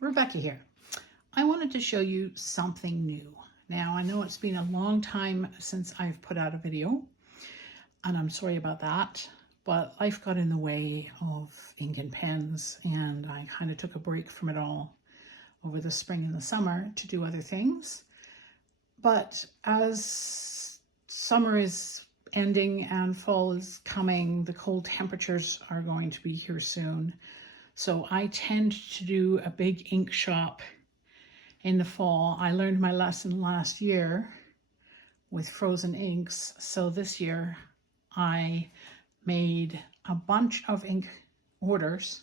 Rebecca here. I wanted to show you something new. Now, I know it's been a long time since I've put out a video, and I'm sorry about that, but life got in the way of ink and pens, and I kind of took a break from it all over the spring and the summer to do other things. But as summer is ending and fall is coming, the cold temperatures are going to be here soon. So I tend to do a big ink shop in the fall. I learned my lesson last year with frozen inks. So this year I made a bunch of ink orders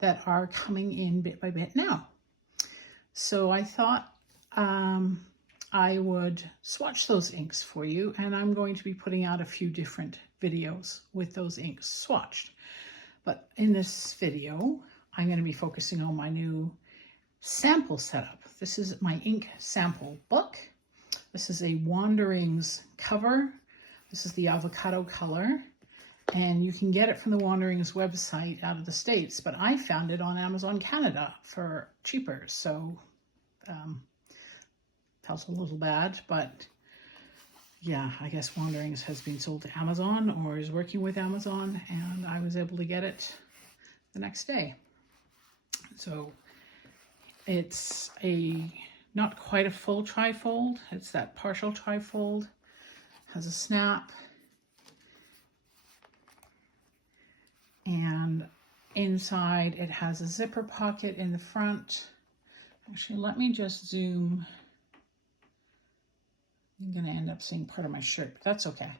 that are coming in bit by bit now. So I thought I would swatch those inks for you, and I'm going to be putting out a few different videos with those inks swatched. But in this video, I'm going to be focusing on my new sample setup. This is my ink sample book. This is a Wanderings cover. This is the avocado color, and you can get it from the Wanderings website out of the States, but I found it on Amazon Canada for cheaper. So felt a little bad, but yeah, I guess Wanderings has been sold to Amazon or is working with Amazon, and I was able to get it the next day. So it's not quite a full trifold. It's that partial trifold. Has a snap. And inside it has a zipper pocket in the front. Actually, let me just zoom. I'm going to end up seeing part of my shirt, but that's okay.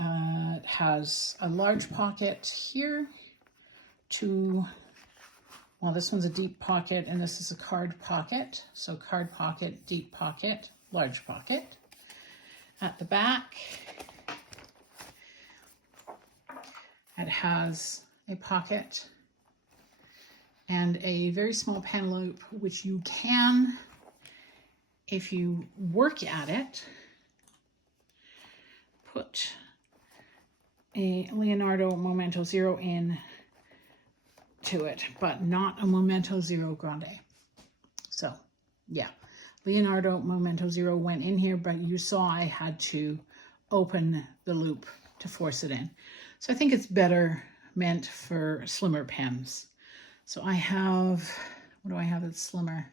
It has a large pocket here. Well, this one's a deep pocket, and this is a card pocket. So card pocket, deep pocket, large pocket. At the back, it has a pocket and a very small pen loop, which you can, if you work at it, put a Leonardo Momento Zero in to it, but not a Momento Zero Grande. So yeah, Leonardo Momento Zero went in here, but you saw I had to open the loop to force it in. So I think it's better meant for slimmer pens. So I have, what do I have that's slimmer?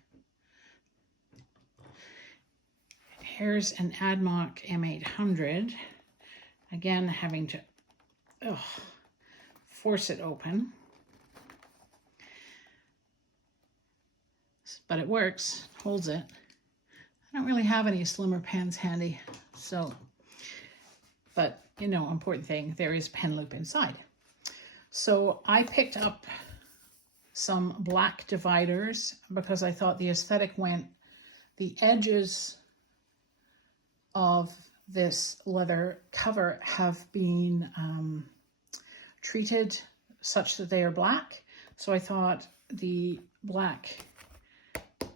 Here's an Admoc M800. Again, having to force it open. But it works, holds it. I don't really have any slimmer pens handy, so, but you know, important thing, there is pen loop inside. So I picked up some black dividers because I thought the aesthetic went, the edges of this leather cover have been treated such that they are black. So I thought the black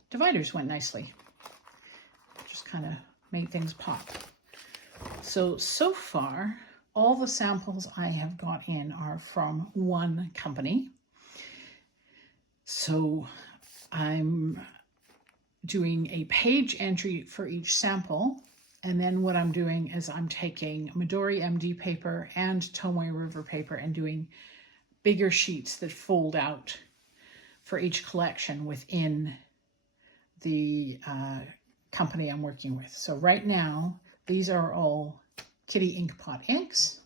dividers went nicely. Just kind of made things pop. So far, all the samples I have got in are from one company. So I'm doing a page entry for each sample. And then what I'm doing is I'm taking Midori MD paper and Tomoe River paper and doing bigger sheets that fold out for each collection within the company I'm working with. So right now, these are all Kitty Inkpot inks,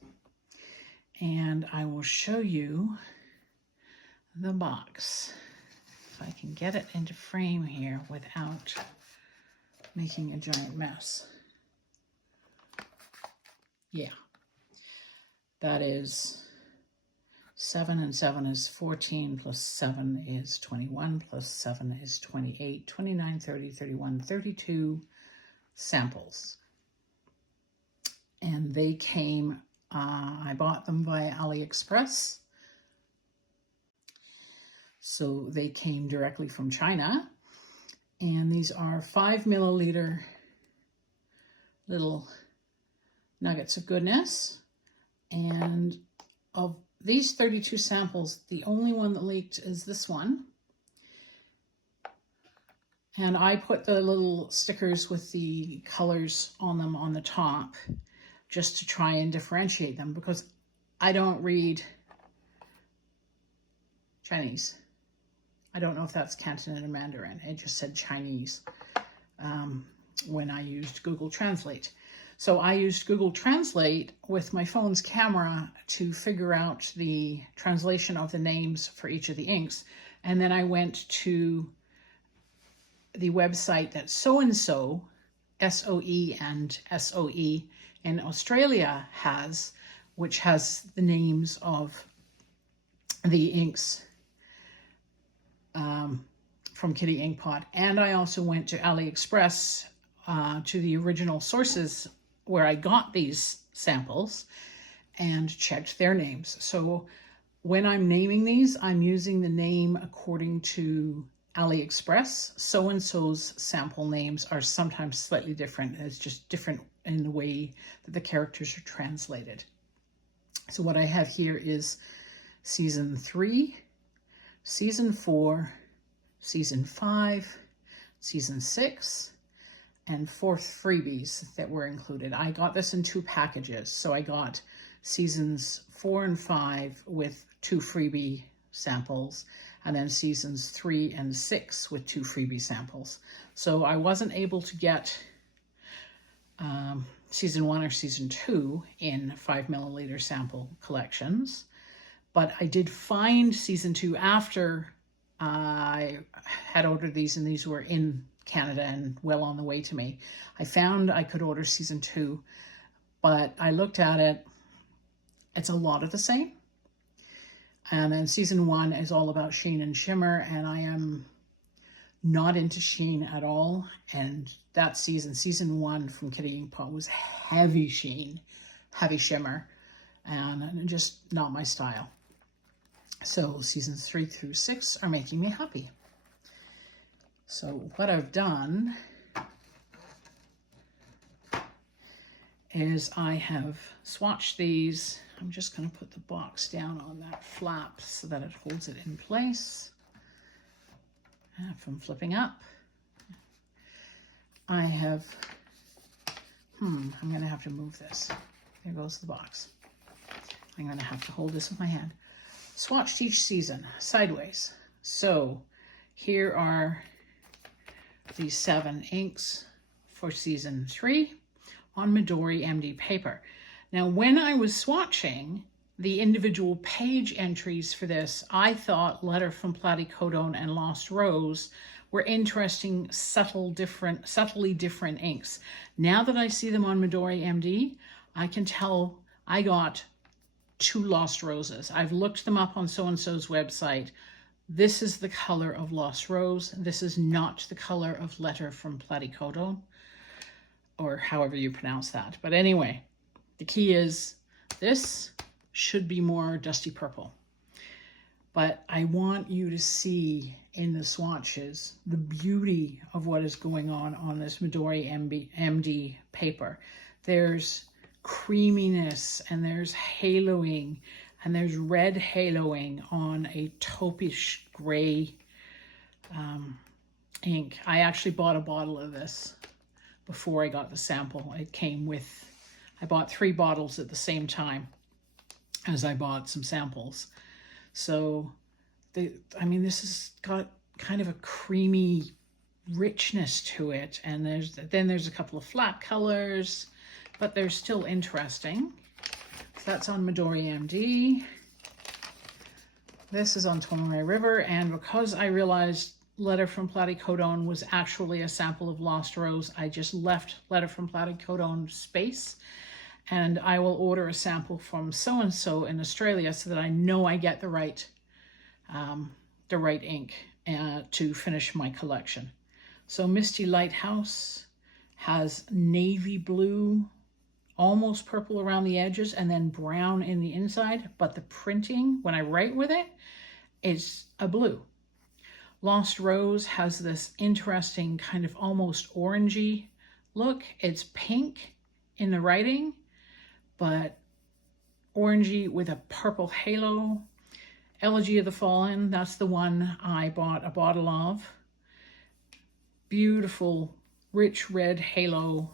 and I will show you the box. If I can get it into frame here without making a giant mess. Yeah, that is 7 and 7 is 14, plus 7 is 21, plus 7 is 28, 29, 30, 31, 32 samples. And they came, I bought them via AliExpress. So they came directly from China. And these are 5 milliliter little nuggets of goodness. And of these 32 samples, the only one that leaked is this one. And I put the little stickers with the colors on them on the top just to try and differentiate them, because I don't read Chinese. I don't know if that's Cantonese or Mandarin. It just said Chinese when I used Google Translate. So I used Google Translate with my phone's camera to figure out the translation of the names for each of the inks. And then I went to the website that so-and-so, S-O-E and S-O-E in Australia has, which has the names of the inks from Kitty Inkpot. And I also went to AliExpress to the original sources where I got these samples and checked their names. So when I'm naming these, I'm using the name according to AliExpress. So-and-so's sample names are sometimes slightly different. It's just different in the way that the characters are translated. So what I have here is season 3, season 4, season 5, season 6, and 4th freebies that were included. I got this in 2 packages. So I got seasons 4 and 5 with 2 freebie samples, and then seasons 3 and 6 with 2 freebie samples. So I wasn't able to get season 1 or season 2 in 5ml sample collections, but I did find season 2 after I had ordered these, and these were in Canada and well on the way to me. I found I could order season 2, but I looked at it. It's a lot of the same. And then season 1 is all about sheen and shimmer, and I am not into sheen at all. And that season 1 from Kitty Inkpot was heavy sheen, heavy shimmer, and just not my style. So seasons 3 through 6 are making me happy. So what I've done is I have swatched these. I'm just going to put the box down on that flap so that it holds it in place. From flipping up, I have, I'm going to have to move this. There goes the box. I'm going to have to hold this with my hand. Swatched each season sideways. So here are the 7 inks for season 3 on Midori MD paper. Now, when I was swatching the individual page entries for this, I thought Letter from Platycodon and Lost Rose were interesting, subtly different inks. Now that I see them on Midori MD, I can tell I got 2 Lost Roses. I've looked them up on so-and-so's website. This is the color of Lost Rose. This is not the color of Letter from Platycodon, or however you pronounce that. But anyway, the key is this should be more dusty purple. But I want you to see in the swatches the beauty of what is going on this Midori MD paper. There's creaminess, and there's haloing, and there's red haloing on a taupish gray ink. I actually bought a bottle of this before I got the sample. It came with, I bought 3 bottles at the same time as I bought some samples. So, this has got kind of a creamy richness to it. And there's a couple of flat colors, but they're still interesting. So that's on Midori MD. This is on Tomoe River. And because I realized Letter from Platycodon was actually a sample of Lost Rose, I just left Letter from Platycodon space. And I will order a sample from so-and-so in Australia so that I know I get the right ink to finish my collection. So Misty Lighthouse has navy blue, almost purple around the edges, and then brown in the inside. But the printing, when I write with it, is a blue. Lost Rose has this interesting kind of almost orangey look. It's pink in the writing, but orangey with a purple halo. Elegy of the Fallen, that's the one I bought a bottle of beautiful, rich red halo,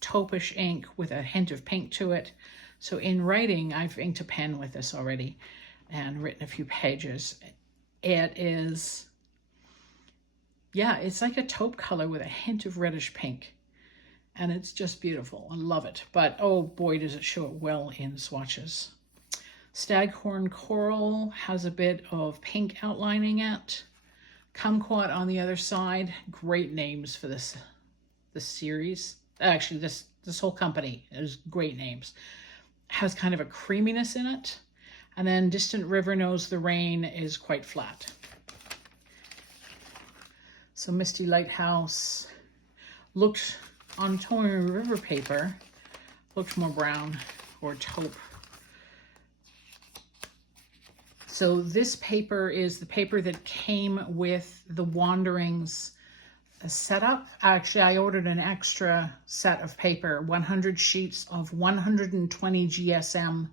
taupish ink with a hint of pink to it. So in writing, I've inked a pen with this already and written a few pages. It is, yeah, it's like a taupe color with a hint of reddish pink. And it's just beautiful. I love it. But oh boy, does it show it well in swatches. Staghorn Coral has a bit of pink outlining it. Kumquat on the other side. Great names for this series. Actually, this whole company is great names. Has kind of a creaminess in it. And then Distant River Knows the Rain is quite flat. So Misty Lighthouse looked on Tomoe River paper, looked more brown or taupe. So this paper is the paper that came with the Wanderings setup. Actually, I ordered an extra set of paper, 100 sheets of 120 GSM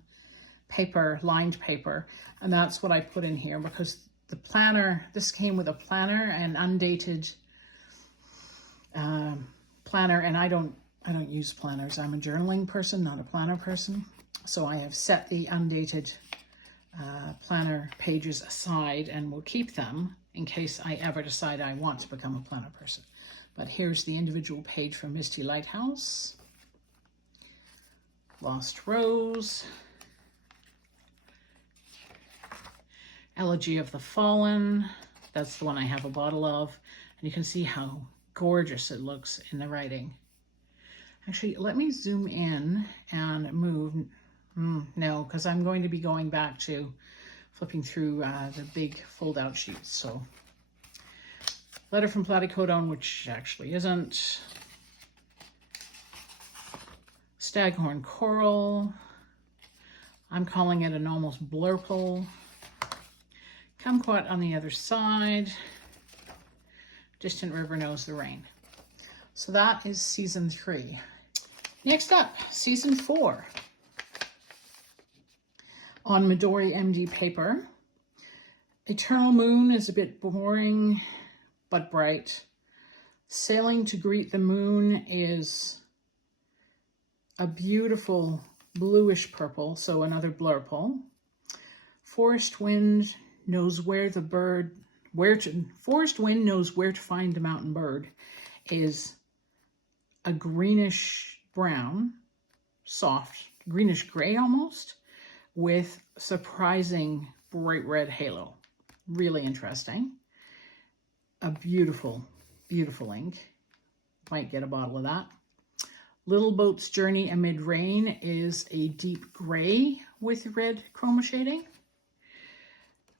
paper, lined paper, and that's what I put in here because the planner, this came with a planner, an undated planner, and I don't use planners. I'm a journaling person, not a planner person. So I have set the undated planner pages aside and will keep them in case I ever decide I want to become a planner person. But here's the individual page from Misty Lighthouse. Lost Rose. Elegy of the Fallen. That's the one I have a bottle of. And you can see how gorgeous it looks in the writing. Actually, let me zoom in and move. No, because I'm going to be going back to flipping through the big fold-out sheets. So, Letter from Platycodon, which actually isn't. Staghorn Coral. I'm calling it an almost blurple. Kumquat on the other side. Distant River Knows the Rain. So that is season 3. Next up, season 4. On Midori MD paper. Eternal Moon is a bit boring, but bright. Sailing to Greet the Moon is a beautiful bluish purple, so another blurple. Forest Wind knows where the bird, Forest Wind knows where to find the mountain bird is a greenish brown, soft, greenish gray almost, with surprising bright red halo. Really interesting. A beautiful, beautiful ink. Might get a bottle of that. Little Boat's Journey Amid Rain is a deep gray with red chroma shading.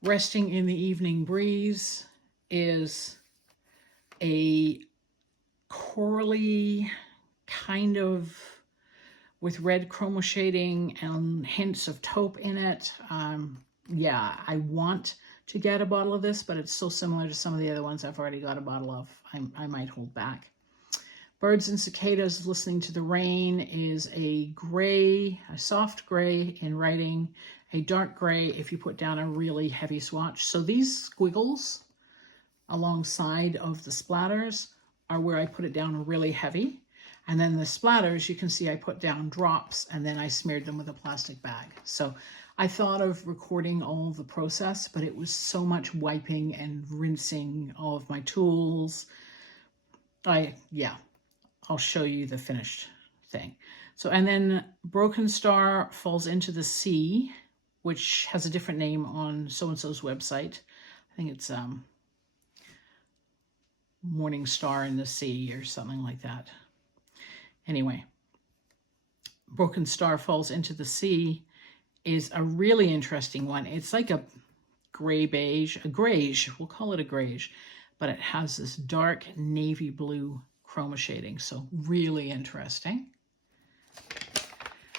Resting in the Evening Breeze is a corally kind of with red chroma shading and hints of taupe in it. Yeah, I want to get a bottle of this, but it's so similar to some of the other ones I've already got a bottle of. I might hold back. Birds and Cicadas Listening to the Rain is a gray, a soft gray in writing, a dark gray if you put down a really heavy swatch. So these squiggles alongside of the splatters are where I put it down really heavy. And then the splatters, you can see I put down drops and then I smeared them with a plastic bag. So I thought of recording all of the process, but it was so much wiping and rinsing of my tools. I'll show you the finished thing. So, and then Broken Star Falls into the Sea, which has a different name on so-and-so's website. I think it's Morning Star in the Sea or something like that. Anyway, Broken Star Falls into the Sea is a really interesting one. It's like a gray beige, a grayish, we'll call it a grayish, but it has this dark navy blue chroma shading, so really interesting.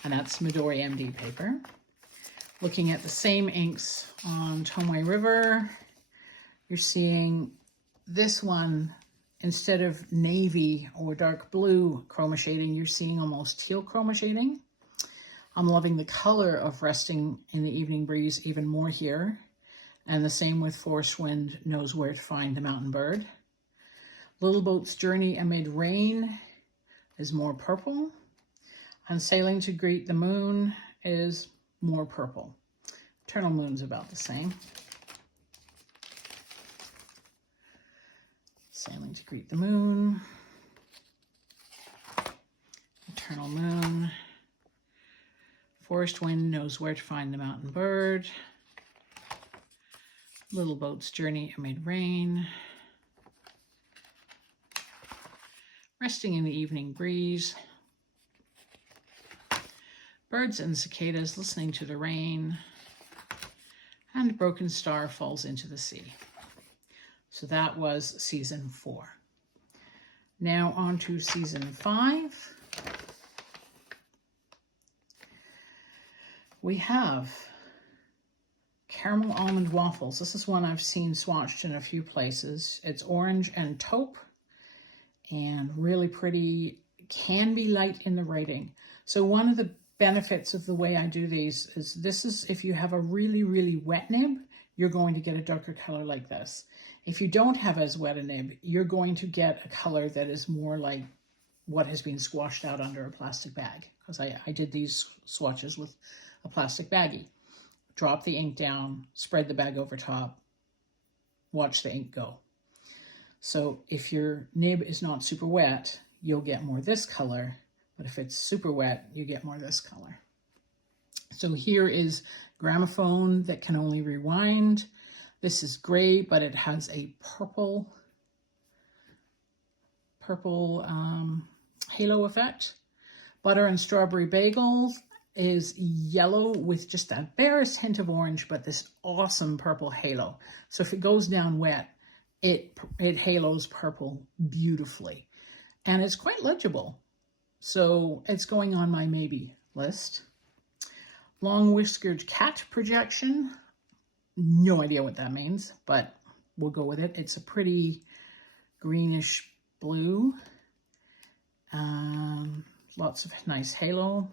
And that's Midori MD paper. Looking at the same inks on Tomoe River, you're seeing this one, instead of navy or dark blue chroma shading, you're seeing almost teal chroma shading. I'm loving the color of Resting in the Evening Breeze even more here. And the same with Forest Wind Knows Where to Find the Mountain Bird. Little Boat's Journey Amid Rain is more purple. And Sailing to Greet the Moon is more purple. Eternal Moon's about the same. Sailing to Greet the Moon. Eternal Moon. Forest Wind Knows Where to Find the Mountain Bird. Little Boat's Journey Amid Rain. Resting in the Evening Breeze. Birds and Cicadas Listening to the Rain. And Broken Star Falls into the Sea. So that was season 4. Now on to season 5. We have Caramel Almond Waffles. This is one I've seen swatched in a few places. It's orange and taupe and really pretty. Can be light in the writing. So one of the benefits of the way I do these is this is if you have a really, really wet nib, you're going to get a darker color like this. If you don't have as wet a nib, you're going to get a color that is more like what has been squashed out under a plastic bag. Because I did these swatches with a plastic baggie. Drop the ink down, spread the bag over top, watch the ink go. So if your nib is not super wet, you'll get more this color, but if it's super wet, you get more this color. So here is Gramophone That Can Only Rewind. This is gray, but it has a purple halo effect. Butter and Strawberry Bagels is yellow with just a barest hint of orange, but this awesome purple halo. So if it goes down wet, it halos purple beautifully. And it's quite legible. So it's going on my maybe list. Long Whiskered Cat Projection. No idea what that means, but we'll go with it. It's a pretty greenish blue. Lots of nice halo.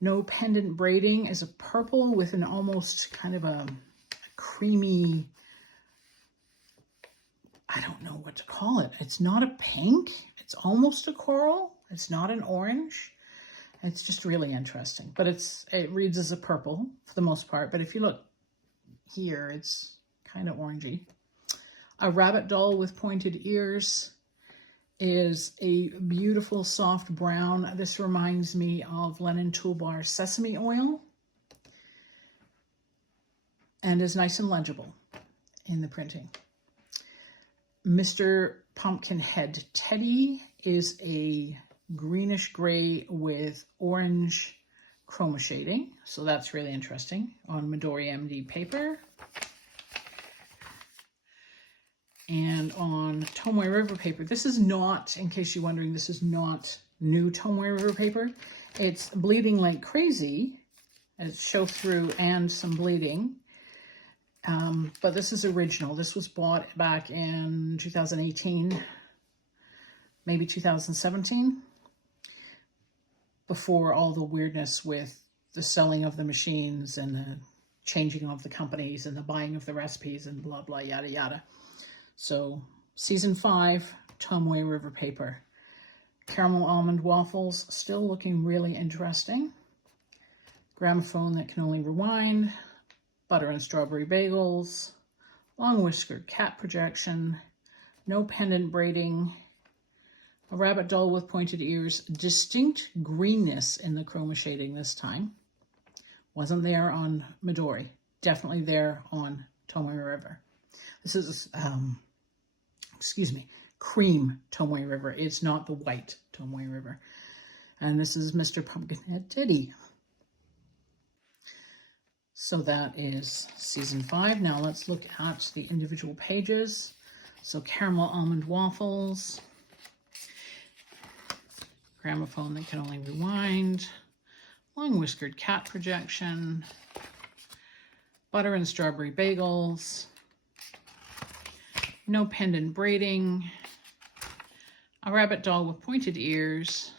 No Pendant Braiding is a purple with an almost kind of a creamy, I don't know what to call it. It's not a pink. It's almost a coral. It's not an orange. It's just really interesting. But it reads as a purple for the most part. But if you look here, it's kind of orangey. A Rabbit Doll with Pointed Ears is a beautiful soft brown. This reminds me of Lennon Toolbar Sesame Oil and is nice and legible in the printing. Mr. Pumpkinhead Teddy is a greenish gray with orange chroma shading. So that's really interesting on Midori MD paper. And on Tomoe River paper, this is not, in case you're wondering, this is not new Tomoe River paper. It's Bleeding Like Crazy. It's show through and some bleeding. But this is original. This was bought back in 2018, maybe 2017, before all the weirdness with the selling of the machines and the changing of the companies and the buying of the recipes and blah, blah, yada, yada. So season 5, Tomoe River paper. Caramel Almond Waffles, still looking really interesting. Gramophone That Can Only Rewind. Butter and Strawberry Bagels. Long Whiskered Cat Projection. No Pendant Braiding. A Rabbit Doll with Pointed Ears. Distinct greenness in the chroma shading this time. Wasn't there on Midori. Definitely there on Tomoe River. This is, cream Tomoe River. It's not the white Tomoe River. And this is Mr. Pumpkinhead Teddy. So that is season 5. Now let's look at the individual pages. So Caramel Almond Waffles. Gramophone That Can Only Rewind. Long Whiskered Cat Projection. Butter and Strawberry Bagels. No Pendant Braiding. A Rabbit Doll with Pointed Ears.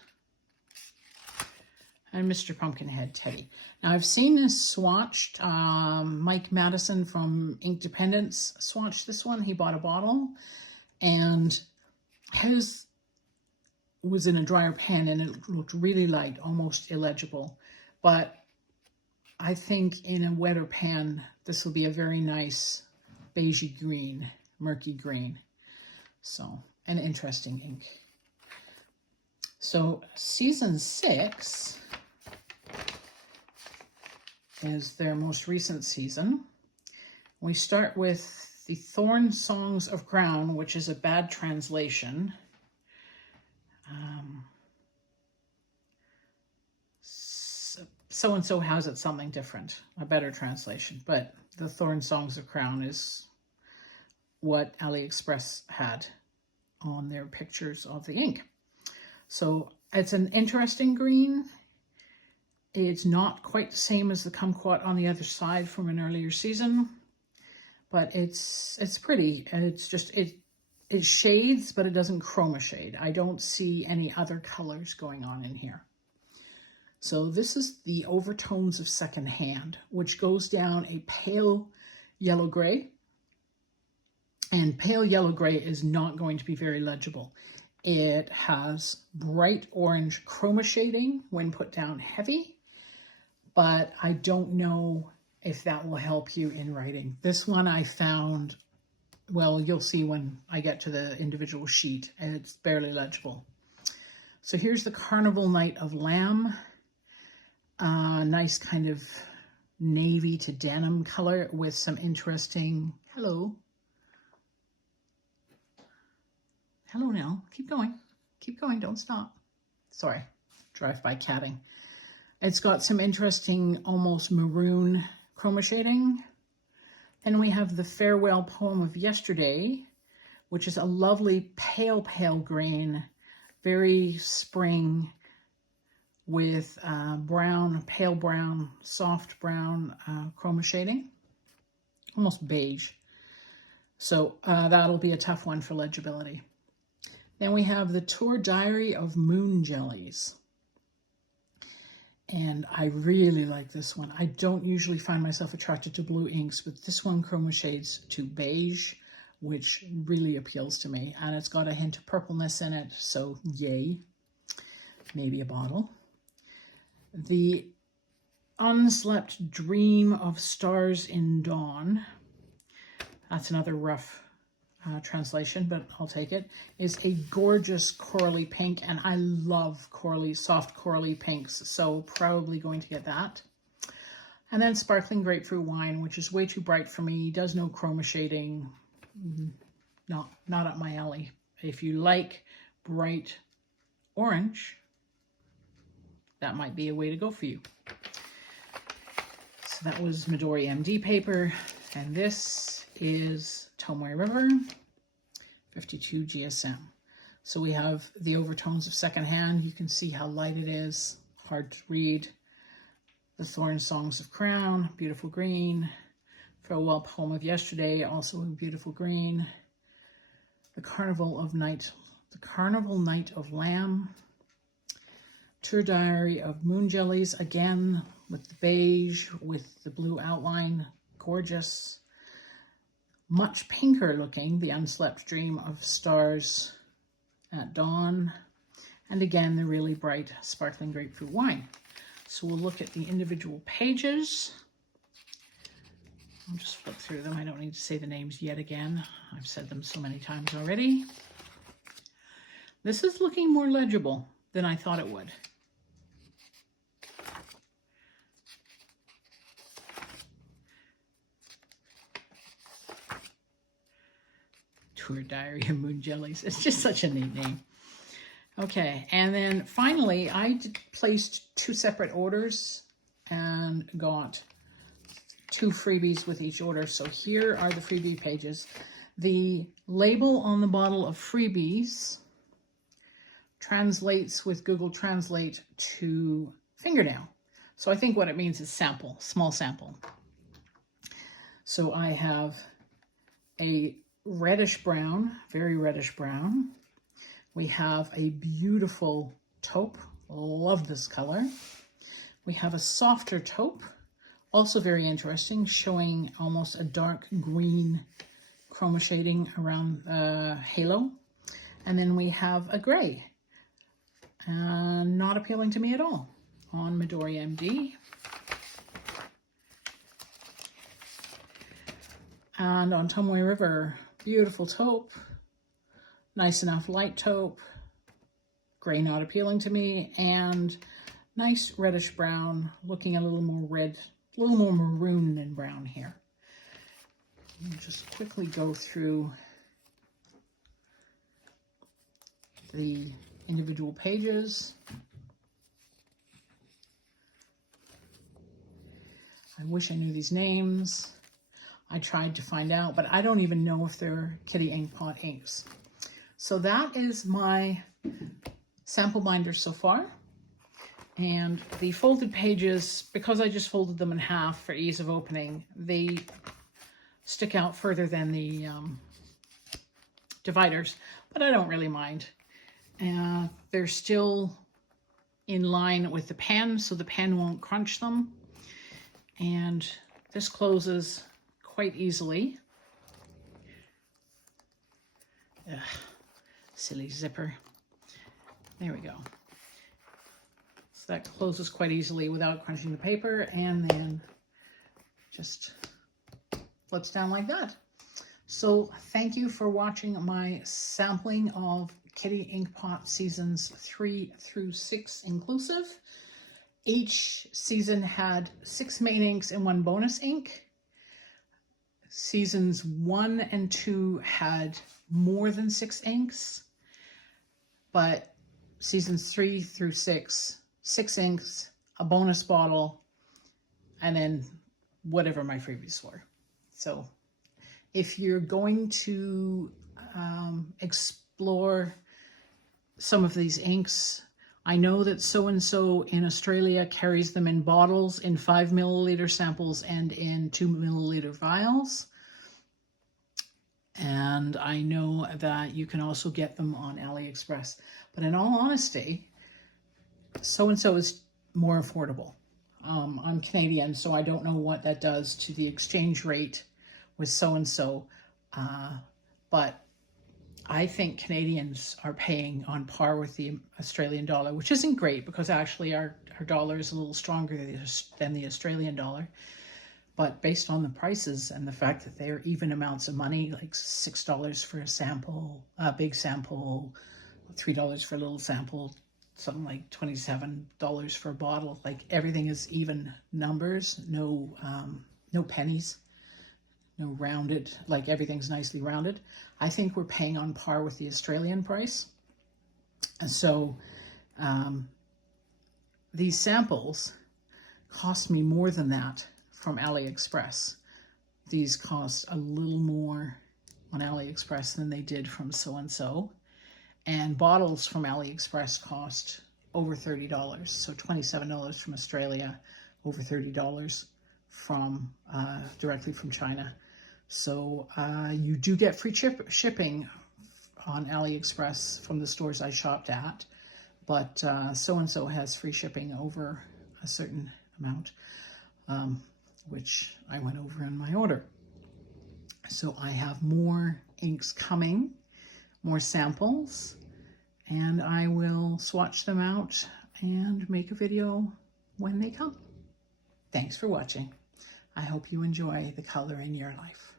And Mr. Pumpkinhead Teddy. Now I've seen this swatched. Mike Madison from Ink Dependence swatched this one. He bought a bottle. And His was in a dryer pen and it looked really light, almost illegible. But I think in a wetter pen, this will be a very nice beigey green, murky green. So, an interesting ink. So, season 6 is their most recent season. We start with the Thorn Songs of Crown, which is a bad translation. So-and-so has it something different, a better translation, but the Thorn Songs of Crown is what AliExpress had on their pictures of the ink. So it's an interesting green. It's not quite the same as the Kumquat on the other side from an earlier season, but it's pretty. And it's just, it shades, but it doesn't chroma shade. I don't see any other colors going on in here. So this is the Overtones of Second Hand, which goes down a pale yellow gray. And pale yellow gray is not going to be very legible. It has bright orange chroma shading when put down heavy, but I don't know if that will help you in writing. This one I found, well, you'll see when I get to the individual sheet, and it's barely legible. So here's the Carnival Night of Lamb. Nice kind of navy to denim color with some interesting, hello Nell, keep going, don't stop. Sorry, drive-by catting. It's got some interesting almost maroon chroma shading. Then we have the Farewell Poem of Yesterday, which is a lovely pale green, very spring, with brown, pale brown, soft brown chroma shading, almost beige. So that'll be a tough one for legibility. Then we have the Tour Diary of Moon Jellies. And I really like this one. I don't usually find myself attracted to blue inks, but this one chroma shades to beige, which really appeals to me. And it's got a hint of purpleness in it, so yay. Maybe a bottle. The Unslept Dream of Stars in Dawn, that's another rough translation, but I'll take it, is a gorgeous corally pink, and I love corally, soft corally pinks, so probably going to get that. And then Sparkling Grapefruit Wine, which is way too bright for me, does no chroma shading, not up my alley. If you like bright orange, that might be a way to go for you. So that was Midori MD paper, and this is Tomoe River, 52 GSM. So we have the Overtones of Second Hand. You can see how light it is, hard to read. The Thorn Songs of Crown, beautiful green. Farewell Poem of Yesterday, also a beautiful green. The Carnival Night of Lamb. Tour Diary of Moon Jellies, again with the beige, with the blue outline, gorgeous. Much pinker looking, the Unslept Dream of Stars at Dawn. And again, the really bright Sparkling Grapefruit Wine. So we'll look at the individual pages. I'll just flip through them. I don't need to say the names yet again. I've said them so many times already. This is looking more legible than I thought it would. Tour Diary of Moon Jellies. It's just such a neat name. Okay, and then finally, I placed 2 separate orders and got 2 freebies with each order. So here are the freebie pages. The label on the bottle of freebies translates with Google Translate to fingernail. So I think what it means is sample, small sample. So I have a reddish brown, very reddish brown. We have a beautiful taupe, love this color. We have a softer taupe, also very interesting, showing almost a dark green chroma shading around the halo. And then we have a gray. Not appealing to me at all. On Midori MD. And on Tomoe River, beautiful taupe. Nice enough light taupe. Gray not appealing to me. And nice reddish brown, looking a little more red, a little more maroon than brown here. I'll just quickly go through the individual pages. I wish I knew these names. I tried to find out, but I don't even know if they're Kitty Inkpot inks. So that is my sample binder so far. And the folded pages, because I just folded them in half for ease of opening, they stick out further than the dividers, but I don't really mind. They're still in line with the pen, so the pen won't crunch them. And this closes quite easily. Ugh, silly zipper. There we go. So that closes quite easily without crunching the paper, and then just flips down like that. So thank you for watching my sampling of Kitty Inkpot seasons 3 through 6 inclusive. Each season had 6 main inks and 1 bonus ink. Seasons 1 and 2 had more than 6 inks, but seasons 3 through 6, 6 inks, a bonus bottle, and then whatever my freebies were. So if you're going to explore some of these inks, I know that so-and-so in Australia carries them in bottles, in 5 milliliter samples, and in 2 milliliter vials. And I know that you can also get them on AliExpress. But in all honesty, so-and-so is more affordable. I'm Canadian, so I don't know what that does to the exchange rate with so-and-so. But I think Canadians are paying on par with the Australian dollar, which isn't great because actually our dollar is a little stronger than the Australian dollar. But based on the prices and the fact that they're even amounts of money, like $6 for a sample, a big sample, $3 for a little sample, something like $27 for a bottle, like everything is even numbers, no pennies. No rounded, like everything's nicely rounded. I think we're paying on par with the Australian price. And so these samples cost me more than that from AliExpress. These cost a little more on AliExpress than they did from so-and-so. And bottles from AliExpress cost over $30. So $27 from Australia, over $30 from directly from China. So you do get free shipping on AliExpress from the stores I shopped at, but so-and-so has free shipping over a certain amount, which I went over in my order. So I have more inks coming, more samples, and I will swatch them out and make a video when they come. Thanks for watching. I hope you enjoy the color in your life.